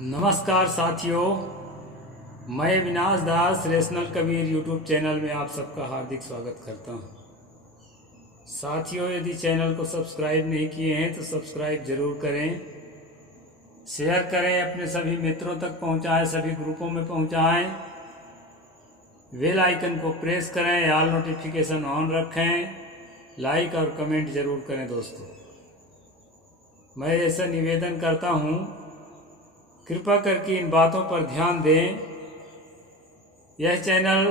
नमस्कार साथियों, मैं विनाश दास रेशनल कबीर यूट्यूब चैनल में आप सबका हार्दिक स्वागत करता हूं। साथियों, यदि चैनल को सब्सक्राइब नहीं किए हैं तो सब्सक्राइब जरूर करें, शेयर करें, अपने सभी मित्रों तक पहुंचाएं, सभी ग्रुपों में पहुंचाएं, बेल आइकन को प्रेस करें, ऑल नोटिफिकेशन ऑन रखें, लाइक और कमेंट जरूर करें। दोस्तों, मैं ऐसा निवेदन करता हूं, कृपा करके इन बातों पर ध्यान दें। यह चैनल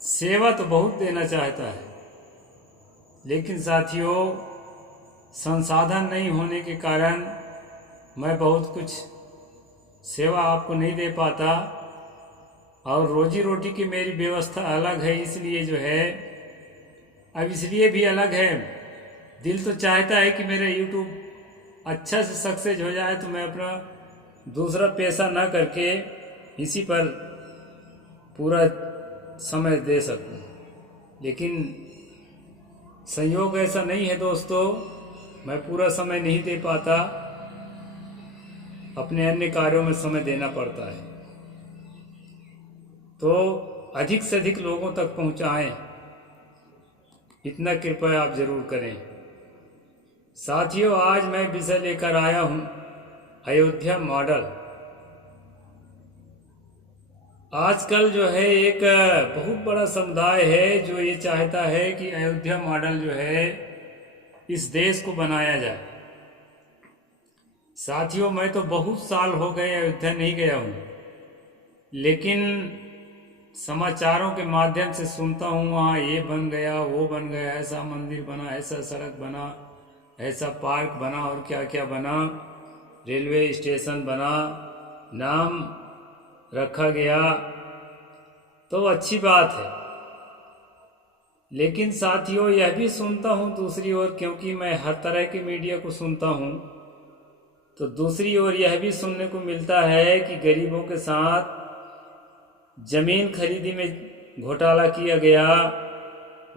सेवा तो बहुत देना चाहता है, लेकिन साथियों संसाधन नहीं होने के कारण मैं बहुत कुछ सेवा आपको नहीं दे पाता, और रोजी रोटी की मेरी व्यवस्था अलग है, इसलिए जो है अब इसलिए भी अलग है। दिल तो चाहता है कि मेरा यूट्यूब अच्छा से सक्सेस हो जाए, तो मैं अपना दूसरा पैसा ना करके इसी पर पूरा समय दे सकूं, लेकिन संयोग ऐसा नहीं है दोस्तों। मैं पूरा समय नहीं दे पाता, अपने अन्य कार्यों में समय देना पड़ता है। तो अधिक से अधिक लोगों तक पहुंचाएं, इतना कृपया आप जरूर करें। साथियों, आज मैं विषय लेकर आया हूं अयोध्या मॉडल। आजकल जो है एक बहुत बड़ा समुदाय है जो ये चाहता है कि अयोध्या मॉडल जो है इस देश को बनाया जाए। साथियों, मैं तो बहुत साल हो गए अयोध्या नहीं गया हूँ, लेकिन समाचारों के माध्यम से सुनता हूँ वहाँ ये बन गया, वो बन गया, ऐसा मंदिर बना, ऐसा सड़क बना, ऐसा पार्क बना और क्या क्या बना, रेलवे स्टेशन बना, नाम रखा गया। तो अच्छी बात है, लेकिन साथियों यह भी सुनता हूँ दूसरी ओर, क्योंकि मैं हर तरह के मीडिया को सुनता हूँ, तो दूसरी ओर यह भी सुनने को मिलता है कि गरीबों के साथ जमीन खरीदी में घोटाला किया गया।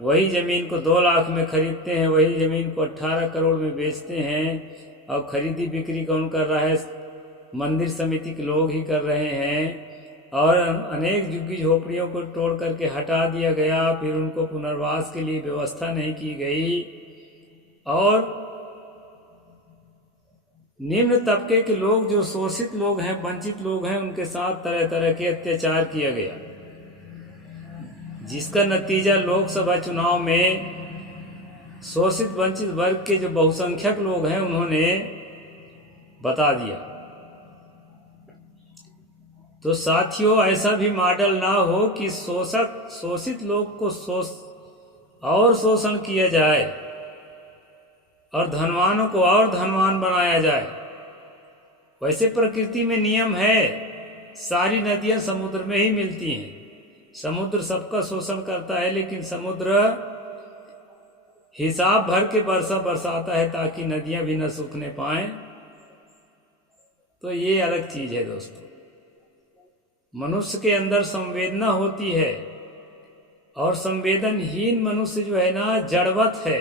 वही जमीन को 2 लाख में खरीदते हैं, वही जमीन को 18 करोड़ में बेचते हैं, और खरीदी बिक्री कौन कर रहा है? मंदिर समिति के लोग ही कर रहे हैं। और अनेक झुग्गी झोपड़ियों को तोड़ करके हटा दिया गया, फिर उनको पुनर्वास के लिए व्यवस्था नहीं की गई, और निम्न तबके के लोग, जो शोषित लोग हैं, वंचित लोग हैं, उनके साथ तरह तरह के अत्याचार किया गया, जिसका नतीजा लोकसभा चुनाव में शोषित वंचित वर्ग के जो बहुसंख्यक लोग हैं उन्होंने बता दिया। तो साथियों, ऐसा भी मॉडल ना हो कि शोषित लोग को शोषण किया जाए और धनवानों को और धनवान बनाया जाए। वैसे प्रकृति में नियम है, सारी नदियां समुद्र में ही मिलती हैं। समुद्र सबका शोषण करता है, लेकिन समुद्र हिसाब भर के वर्षा बरसाता है ताकि नदियां भी न सूखने पाएं। तो ये अलग चीज है दोस्तों। मनुष्य के अंदर संवेदना होती है, और संवेदनहीन मनुष्य जो है ना, जड़वत है,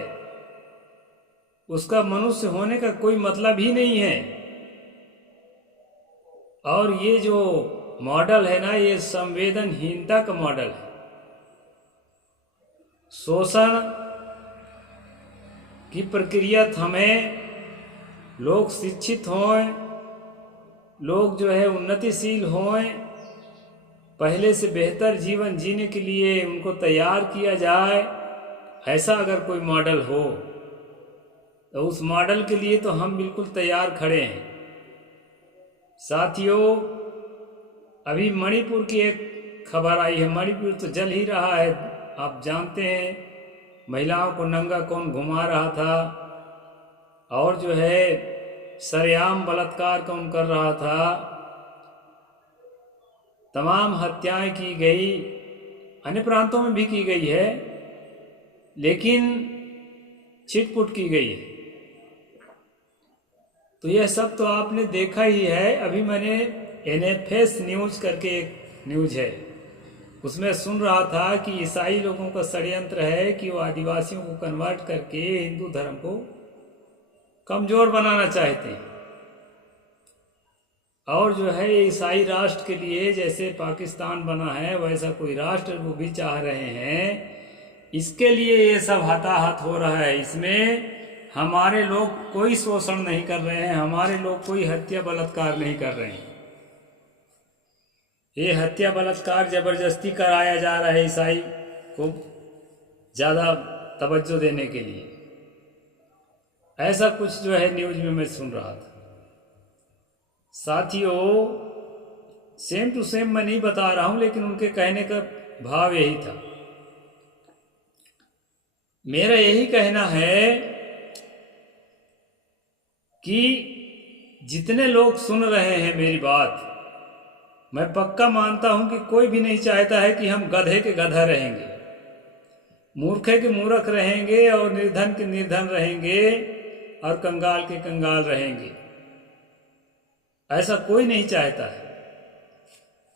उसका मनुष्य होने का कोई मतलब ही नहीं है। और ये जो मॉडल है ना, ये संवेदनहीनता का मॉडल है। शोषण की प्रक्रिया थमें, लोग शिक्षित हों, लोग जो है उन्नतिशील हों, पहले से बेहतर जीवन जीने के लिए उनको तैयार किया जाए। ऐसा अगर कोई मॉडल हो तो उस मॉडल के लिए तो हम बिल्कुल तैयार खड़े हैं। साथियों, अभी मणिपुर की एक खबर आई है। मणिपुर तो जल ही रहा है, आप जानते हैं। महिलाओं को नंगा कौन घुमा रहा था, और जो है सरेआम बलात्कार कौन कर रहा था, तमाम हत्याएं की गई, अन्य प्रांतों में भी की गई है, लेकिन छिटपुट की गई है। तो यह सब तो आपने देखा ही है। अभी मैंने NFS न्यूज करके एक न्यूज है, उसमें सुन रहा था कि ईसाई लोगों का षड्यंत्र है कि वो आदिवासियों को कन्वर्ट करके हिंदू धर्म को कमजोर बनाना चाहते हैं। और जो है ईसाई राष्ट्र के लिए जैसे पाकिस्तान बना है वैसा कोई राष्ट्र वो भी चाह रहे हैं। इसके लिए ये सब हताहत हो रहा है। इसमें हमारे लोग कोई शोषण नहीं कर रहे हैं, हमारे लोग कोई हत्या बलात्कार नहीं कर रहे हैं। ये हत्या बलात्कार जबरदस्ती कराया जा रहा है ईसाई को ज़्यादा तवज्जो देने के लिए। ऐसा कुछ जो है न्यूज में मैं सुन रहा था। साथियों, सेम टू सेम मैं नहीं बता रहा हूं, लेकिन उनके कहने का भाव यही था। मेरा यही कहना है कि जितने लोग सुन रहे हैं मेरी बात, मैं पक्का मानता हूं कि कोई भी नहीं चाहता है कि हम गधे के गधा रहेंगे, मूर्खे के मूर्ख रहेंगे और निर्धन के निर्धन रहेंगे और कंगाल के कंगाल रहेंगे। ऐसा कोई नहीं चाहता है।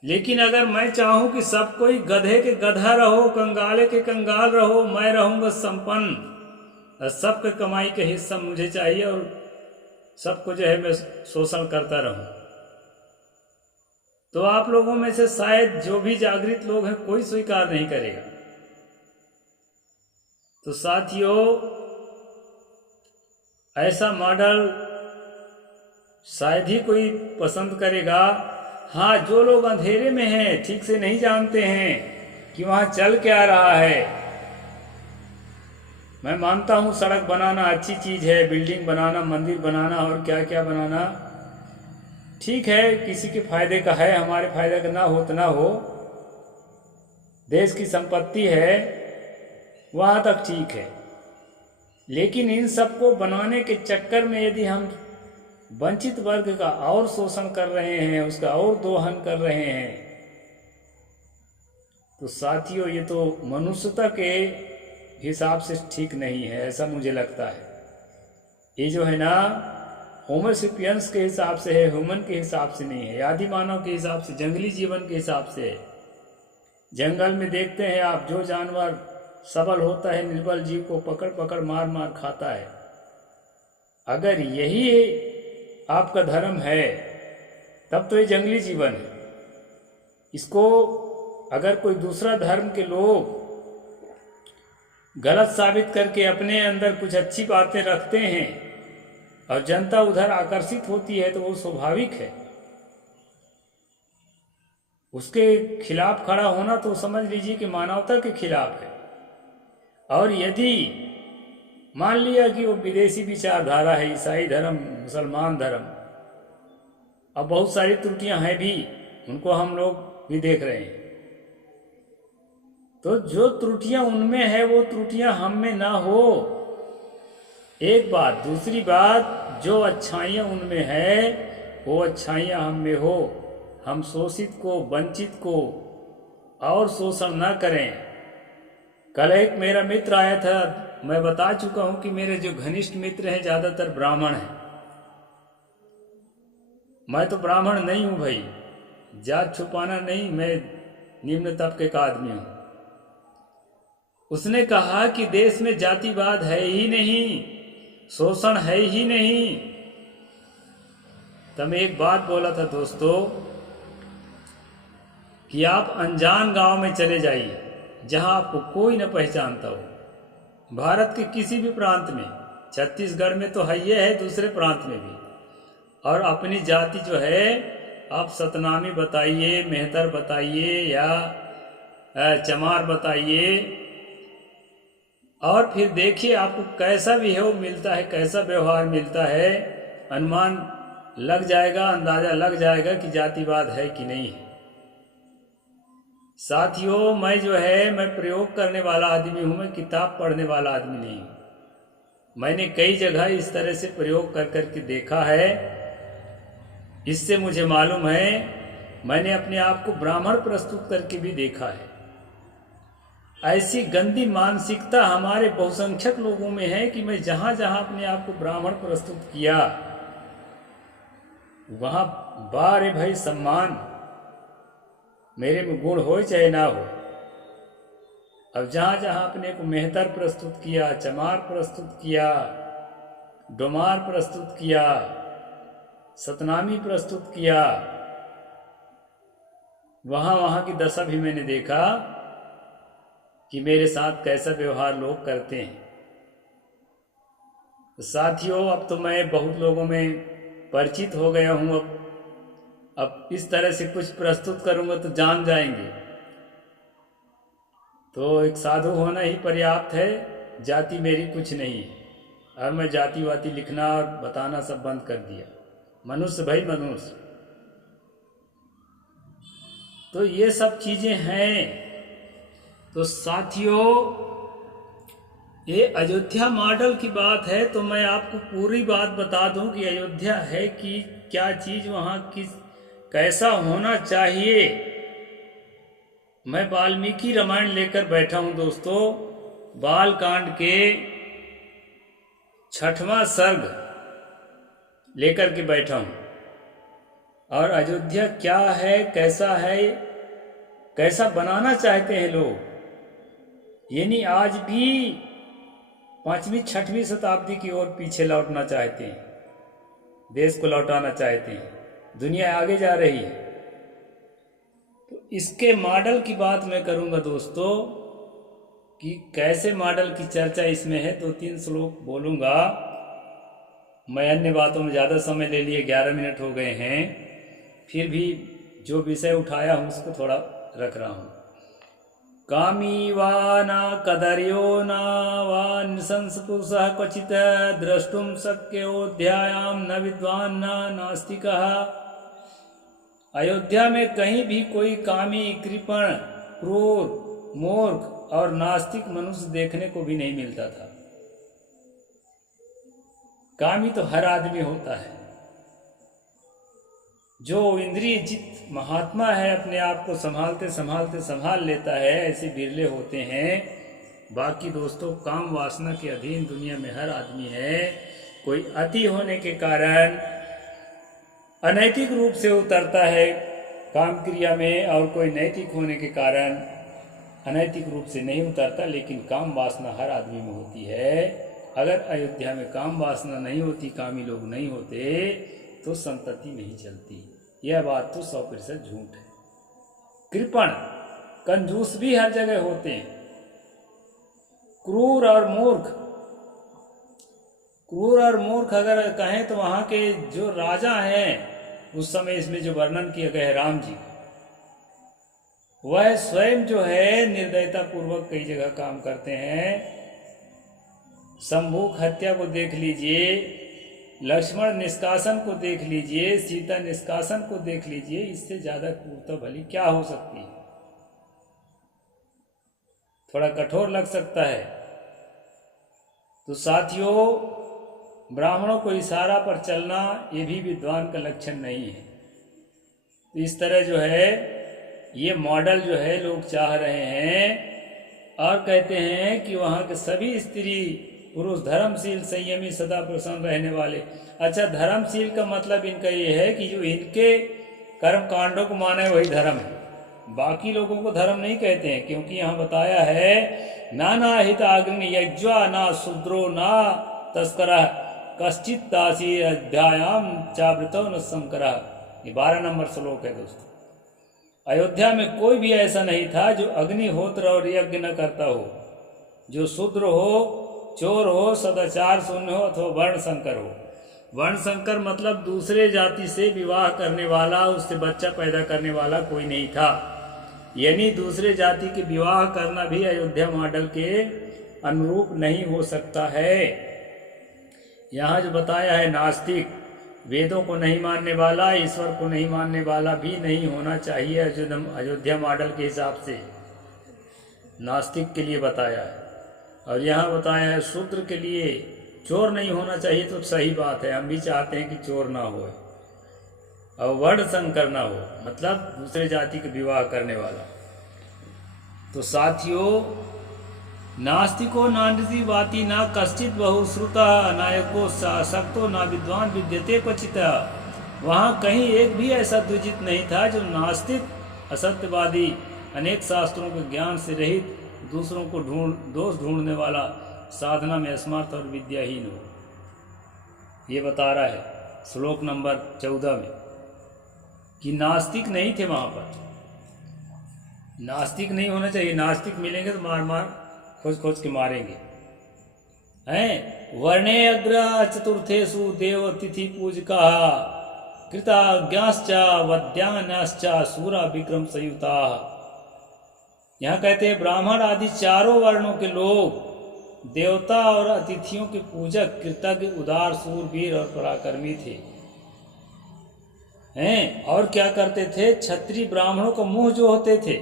लेकिन अगर मैं चाहूं कि सब कोई गधे के गधा रहो, कंगाले के कंगाल रहो, मैं रहूंगा संपन्न, सबके कमाई के हिस्सा मुझे चाहिए और सबको जो है मैं शोषण करता रहूं, तो आप लोगों में से शायद जो भी जागृत लोग हैं कोई स्वीकार नहीं करेगा। तो साथियों, ऐसा मॉडल शायद ही कोई पसंद करेगा। हाँ, जो लोग अंधेरे में हैं, ठीक से नहीं जानते हैं कि वहाँ चल क्या रहा है। मैं मानता हूँ सड़क बनाना अच्छी चीज़ है, बिल्डिंग बनाना, मंदिर बनाना और क्या क्या बनाना ठीक है, किसी के फायदे का है, हमारे फायदे का ना हो तो ना हो, देश की संपत्ति है, वहाँ तक ठीक है। लेकिन इन सबको बनाने के चक्कर में यदि हम वंचित वर्ग का और शोषण कर रहे हैं, उसका और दोहन कर रहे हैं, तो साथियों ये तो मनुष्यता के हिसाब से ठीक नहीं है, ऐसा मुझे लगता है। ये जो है ना होमोसेपियंस के हिसाब से है, ह्यूमन के हिसाब से नहीं है, आदि मानव के हिसाब से, जंगली जीवन के हिसाब से है। जंगल में देखते हैं आप, जो जानवर सबल होता है निर्बल जीव को पकड़ पकड़ मार मार खाता है। अगर यही आपका धर्म है तब तो ये जंगली जीवन है। इसको अगर कोई दूसरा धर्म के लोग गलत साबित करके अपने अंदर कुछ अच्छी बातें रखते हैं और जनता उधर आकर्षित होती है तो वो स्वाभाविक है। उसके खिलाफ खड़ा होना तो समझ लीजिए कि मानवता के खिलाफ है। और यदि मान लिया कि वो विदेशी विचारधारा है, ईसाई धर्म, मुसलमान धर्म, अब बहुत सारी त्रुटियां हैं भी, उनको हम लोग भी देख रहे हैं, तो जो त्रुटियां उनमें है वो त्रुटियां हम में ना हो, एक बात। दूसरी बात, जो अच्छाइयाँ उनमें है वो अच्छाइयाँ हम में हो। हम शोषित को, वंचित को और शोषण ना करें। कल एक मेरा मित्र आया था, मैं बता चुका हूं कि मेरे जो घनिष्ठ मित्र हैं ज़्यादातर ब्राह्मण हैं। मैं तो ब्राह्मण नहीं हूं भाई, जात छुपाना नहीं, मैं निम्न तबके का आदमी हूं। उसने कहा कि देश में जातिवाद है ही नहीं, शोषण है ही नहीं। तब मैं एक बात बोला था दोस्तों कि आप अनजान गांव में चले जाइए जहां आपको कोई न पहचानता हो, भारत के किसी भी प्रांत में, छत्तीसगढ़ में तो है, ये है, दूसरे प्रांत में भी, और अपनी जाति जो है आप सतनामी बताइए, मेहतर बताइए या चमार बताइए, और फिर देखिए आपको कैसा बिहेव मिलता है, कैसा व्यवहार मिलता है, अनुमान लग जाएगा, अंदाजा लग जाएगा कि जातिवाद है कि नहीं है। साथियों, मैं जो है मैं प्रयोग करने वाला आदमी हूँ, मैं किताब पढ़ने वाला आदमी नहीं हूँ। मैंने कई जगह इस तरह से प्रयोग कर करके देखा है, इससे मुझे मालूम है। मैंने अपने आप को ब्राह्मण प्रस्तुत करके भी देखा है। ऐसी गंदी मानसिकता हमारे बहुसंख्यक लोगों में है कि मैं जहाँ जहाँ अपने आप को ब्राह्मण प्रस्तुत किया वहाँ बारे भाई सम्मान, मेरे में गुण हो चाहे ना हो। अब जहाँ जहाँ अपने को मेहतर प्रस्तुत किया, चमार प्रस्तुत किया, डोमार प्रस्तुत किया, सतनामी प्रस्तुत किया, वहाँ की दशा भी मैंने देखा कि मेरे साथ कैसा व्यवहार लोग करते हैं। तो साथियों, अब तो मैं बहुत लोगों में परिचित हो गया हूँ। अब इस तरह से कुछ प्रस्तुत करूँगा तो जान जाएंगे। तो एक साधु होना ही पर्याप्त है, जाति मेरी कुछ नहीं है। और मैं जाति वाति लिखना और बताना सब बंद कर दिया। मनुष्य भाई मनुष्य। तो ये सब चीज़ें हैं। तो साथियों, ये अयोध्या मॉडल की बात है, तो मैं आपको पूरी बात बता दूं कि अयोध्या है कि क्या चीज़, वहाँ किस कैसा होना चाहिए। मैं वाल्मीकि रामायण लेकर बैठा हूँ दोस्तों। बालकांड के 6वां सर्ग लेकर के बैठा हूँ। और अयोध्या क्या है, कैसा बनाना चाहते हैं लोग, यानी आज भी 5वीं 6वीं शताब्दी की ओर पीछे लौटना चाहते हैं, देश को लौटाना चाहते हैं। दुनिया आगे जा रही है। तो इसके मॉडल की बात मैं करूंगा दोस्तों कि कैसे मॉडल की चर्चा इसमें है। 2-3 श्लोक बोलूंगा। मैं अन्य बातों में ज़्यादा समय ले लिए, 11 मिनट हो गए हैं। फिर भी जो विषय उठाया हूँ उसको थोड़ा रख रहा हूँ। कामी वा न कदर्यो न वा नृशंस पुरुषः क्वचित् द्रष्टुम शक्योऽध्यायां न विद्वान् न नास्तिकः। अयोध्या में कहीं भी कोई कामी, कृपण, क्रूर, मूर्ख और नास्तिक मनुष्य देखने को भी नहीं मिलता था। कामी तो हर आदमी होता है। जो इंद्रिय जित महात्मा है, अपने आप को संभालते संभालते संभाल लेता है, ऐसे बिरले होते हैं। बाकी दोस्तों, काम वासना के अधीन दुनिया में हर आदमी है। कोई अति होने के कारण अनैतिक रूप से उतरता है काम क्रिया में, और कोई नैतिक होने के कारण अनैतिक रूप से नहीं उतरता। लेकिन काम वासना हर आदमी में होती है। अगर अयोध्या में काम वासना नहीं होती, कामी लोग नहीं होते, तो संतति नहीं चलती। यह बात तो 100% झूठ है। कृपण, कंजूस भी हर जगह होते हैं। क्रूर और मूर्ख अगर कहें तो वहाँ के जो राजा हैं उस समय, इसमें जो वर्णन किया गया है राम जी, वह स्वयं जो है निर्दयता पूर्वक कई जगह काम करते हैं। शंभुक हत्या को देख लीजिए, लक्ष्मण निष्कासन को देख लीजिए, सीता निष्कासन को देख लीजिए। इससे ज्यादा क्रूरता भली क्या हो सकती है। थोड़ा कठोर लग सकता है। तो साथियों, ब्राह्मणों को इशारा पर चलना ये भी विद्वान का लक्षण नहीं है। तो इस तरह जो है ये मॉडल जो है लोग चाह रहे हैं, और कहते हैं कि वहाँ के सभी स्त्री पुरुष धर्मशील, संयमी, सदा प्रसन्न रहने वाले। अच्छा, धर्मशील का मतलब इनका ये है कि जो इनके कर्म कांडों को माने वही धर्म है। बाकी लोगों को धर्म नहीं कहते हैं, क्योंकि यहाँ बताया है नाना हित अग्नि यज्वा ना शूद्रो ना तस्करः कश्चित दासी अध्यायाम चावृतो न शंकरः। ये 12 नंबर श्लोक है दोस्तों। अयोध्या में कोई भी ऐसा नहीं था जो अग्निहोत्र और यज्ञ न करता हो, जो शूद्र हो, चोर हो, सदाचार शून्य हो अथवा वर्ण संकर हो। वर्ण संकर मतलब दूसरे जाति से विवाह करने वाला, उससे बच्चा पैदा करने वाला कोई नहीं था। यानी दूसरे जाति के विवाह करना भी अयोध्या मॉडल के अनुरूप नहीं हो सकता है। यहाँ जो बताया है नास्तिक, वेदों को नहीं मानने वाला, ईश्वर को नहीं मानने वाला भी नहीं होना चाहिए अयोध्या मॉडल के हिसाब से। नास्तिक के लिए बताया है। और यहाँ बताया है शूद्र के लिए चोर नहीं होना चाहिए। तो सही बात है, हम भी चाहते हैं कि चोर ना हो और वर्ण संकर ना हो, मतलब दूसरे जाति के विवाह करने वाला। तो साथियों, नास्तिको नानृति वाति ना कश्चित बहुश्रुता नायको शक्तो ना विद्वान विद्यते क्वचित। वहाँ कहीं एक भी ऐसा द्विजित नहीं था जो नास्तिक, असत्यवादी, अनेक शास्त्रों के ज्ञान से रहित, दूसरों को दोष ढूंढने वाला, साधना में असमर्थ और विद्याहीन हो। ये बता रहा है। श्लोक नंबर 14 में कि नास्तिक नहीं थे वहाँ पर। नास्तिक नहीं होना चाहिए, नास्तिक मिलेंगे तो मार मार खोज खोज के मारेंगे हैं। वर्णे अग्र चतुर्थेषु देव तिथि पूजका कृताज्ञाश्च वद्यानाश्च सूरा विक्रम संयुता। यहाँ कहते हैं ब्राह्मण आदि चारों वर्णों के लोग देवता और अतिथियों के पूजक, कृतज्ञ, उदार, सूरवीर और पराक्रमी थे हैं। और क्या करते थे? क्षत्रिय ब्राह्मणों का मुंह जो होते थे,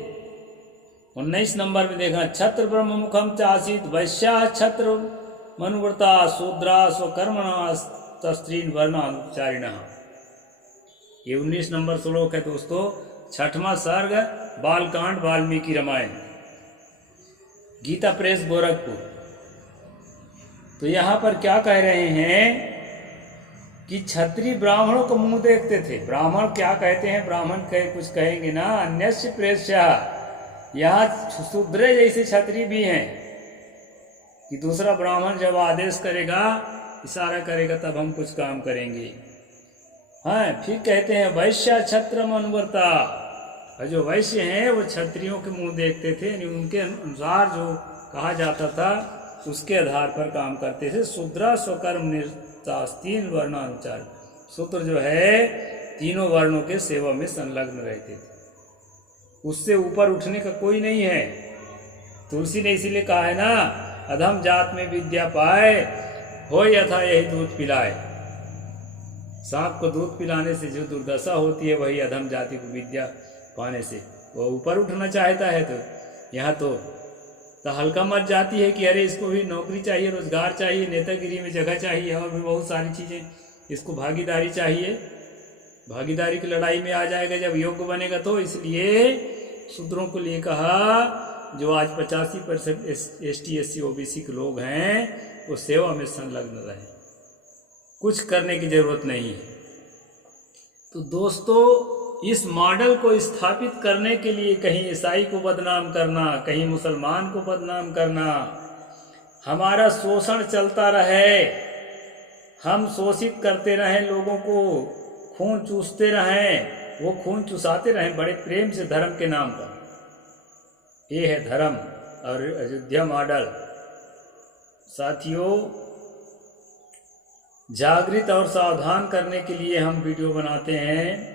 19 नंबर में देखा, छत्र ब्रह्म मुखम चासीत वैश्या छत्र मनुव्रता शूद्रा स्वकर्मणा तस्त्रीन वर्णानुचारिण। ये 19 नंबर श्लोक है दोस्तों, 6वां सर्ग, बालकांड, वाल्मीकि रामायण, गीता प्रेस गोरखपुर। तो यहाँ पर क्या कह रहे हैं कि क्षत्रिय ब्राह्मणों को मुंह देखते थे। ब्राह्मण क्या कहते हैं? ब्राह्मण कुछ कहेंगे ना, अन्यस्य प्रेष्यः। यहाँ शूद्र जैसे क्षत्रिय भी हैं कि दूसरा ब्राह्मण जब आदेश करेगा, इशारा करेगा, तब हम कुछ काम करेंगे। हाँ, फिर कहते हैं वैश्य छत्र मनुवर्ता। और जो वैश्य हैं वो क्षत्रियों के मुंह देखते थे, यानी उनके अनुसार जो कहा जाता था उसके आधार पर काम करते थे। शूद्रा स्वकर्म तीन वर्णानुचार। शूद्र जो है तीनों वर्णों के सेवा में संलग्न रहते थे, उससे ऊपर उठने का कोई नहीं है। तुलसी ने इसीलिए कहा है ना, अधम जात में विद्या पाए हो यथा यही दूध पिलाए। सांप को दूध पिलाने से जो दुर्दशा होती है, वही अधम जाति को विद्या पाने से वो ऊपर उठना चाहता है। तो यहाँ तो हल्का मत जाती है कि अरे इसको भी नौकरी चाहिए, रोजगार चाहिए, नेतागिरी में जगह चाहिए और भी बहुत सारी चीज़ें, इसको भागीदारी चाहिए। भागीदारी की लड़ाई में आ जाएगा जब योग्य बनेगा तो। इसलिए शूद्रों को लिए कहा, जो आज 85% ST SC OBC के लोग हैं वो सेवा में संलग्न रहे, कुछ करने की जरूरत नहीं है। तो दोस्तों, इस मॉडल को स्थापित करने के लिए कहीं ईसाई को बदनाम करना, कहीं मुसलमान को बदनाम करना, हमारा शोषण चलता रहे, हम शोषित करते रहें लोगों को, खून चूसते रहें, वो खून चुसाते रहें बड़े प्रेम से धर्म के नाम पर। ये है धर्म और अयोध्या मॉडल। साथियों, जागृत और सावधान करने के लिए हम वीडियो बनाते हैं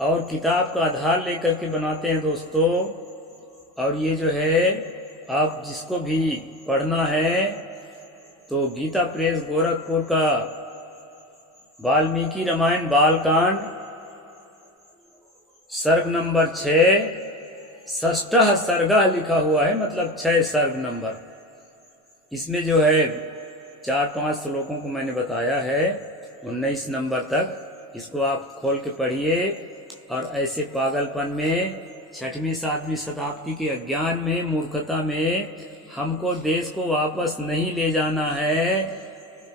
और किताब का आधार लेकर के बनाते हैं दोस्तों। और ये जो है, आप जिसको भी पढ़ना है तो गीता प्रेस गोरखपुर का वाल्मीकि रामायण बालकांड सर्ग नंबर 6, षष्ठः सर्गः लिखा हुआ है, मतलब 6 सर्ग नंबर। इसमें जो है 4-5 श्लोकों को मैंने बताया है 19 नंबर तक। इसको आप खोल के पढ़िए और ऐसे पागलपन में, 6वीं 7वीं शताब्दी के अज्ञान में, मूर्खता में हमको देश को वापस नहीं ले जाना है।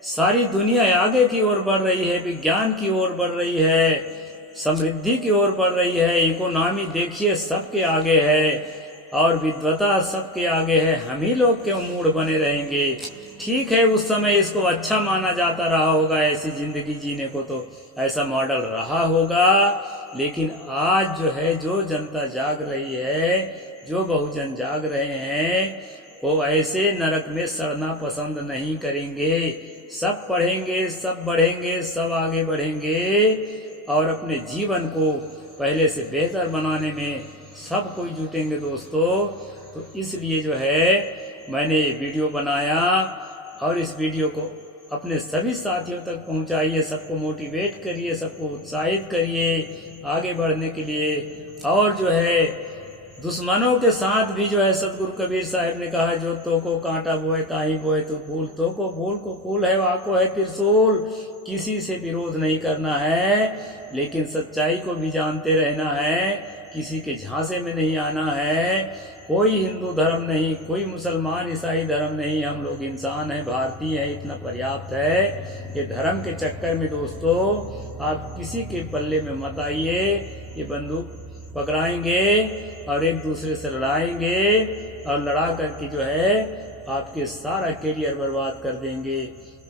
सारी दुनिया आगे की ओर बढ़ रही है, विज्ञान की ओर बढ़ रही है, समृद्धि की ओर बढ़ रही है। इकोनॉमी देखिए सबके आगे है और विद्वता सबके आगे है। हम ही लोग क्यों मूढ़ बने रहेंगे? ठीक है, उस समय इसको अच्छा माना जाता रहा होगा, ऐसी जिंदगी जीने को तो ऐसा मॉडल रहा होगा। लेकिन आज जो है, जो जनता जाग रही है, जो बहुजन जाग रहे हैं, वो ऐसे नरक में सड़ना पसंद नहीं करेंगे। सब पढ़ेंगे, सब बढ़ेंगे, सब आगे बढ़ेंगे और अपने जीवन को पहले से बेहतर बनाने में सब कोई जुटेंगे दोस्तों। तो इसलिए जो है मैंने ये वीडियो बनाया और इस वीडियो को अपने सभी साथियों तक पहुंचाइए, सबको मोटिवेट करिए, सबको उत्साहित करिए आगे बढ़ने के लिए। और जो है दुश्मनों के साथ भी जो है, सतगुरु कबीर साहब ने कहा, जो तो को कांटा बोए ताही बोए तो फूल, तो को फूल को फूल है, वाको है त्रिशूल। किसी से विरोध नहीं करना है, लेकिन सच्चाई को भी जानते रहना है, किसी के झांसे में नहीं आना है। कोई हिंदू धर्म नहीं, कोई मुसलमान ईसाई धर्म नहीं, हम लोग इंसान हैं, भारतीय हैं, इतना पर्याप्त है। ये धर्म के चक्कर में दोस्तों आप किसी के पल्ले में मत आइए। ये बंदूक पकड़ाएंगे और एक दूसरे से लड़ाएंगे और लड़ा करके जो है आपके सारा करियर बर्बाद कर देंगे।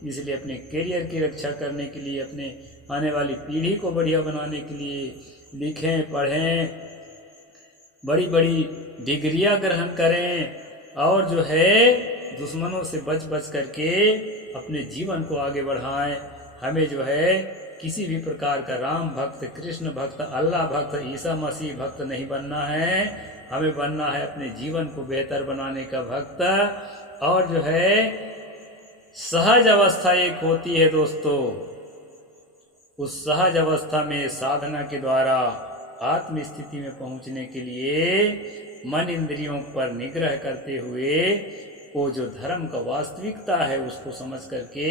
इसलिए अपने करियर की रक्षा करने के लिए, अपने आने वाली पीढ़ी को बढ़िया बनाने के लिए लिखें, पढ़ें, बड़ी बड़ी डिग्रियां ग्रहण करें और जो है दुश्मनों से बच बच करके अपने जीवन को आगे बढ़ाएं। हमें जो है किसी भी प्रकार का राम भक्त, कृष्ण भक्त, अल्लाह भक्त, ईसा मसीह भक्त नहीं बनना है। हमें बनना है अपने जीवन को बेहतर बनाने का भक्त। और जो है सहज अवस्था एक होती है दोस्तों, उस सहज अवस्था में साधना के द्वारा आत्म स्थिति में पहुंचने के लिए मन इंद्रियों पर निग्रह करते हुए वो जो धर्म का वास्तविकता है उसको समझ करके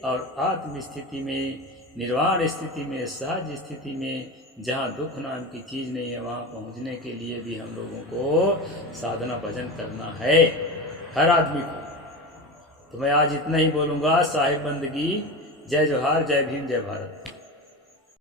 और आत्म स्थिति में, निर्वाण स्थिति में, सहज स्थिति में, जहाँ दुख नाम की चीज़ नहीं है, वहाँ पहुँचने के लिए भी हम लोगों को साधना भजन करना है, हर आदमी को। तो मैं आज इतना ही बोलूँगा। साहिब बंदगी, जय जोहार, जय भीम, जय भारत।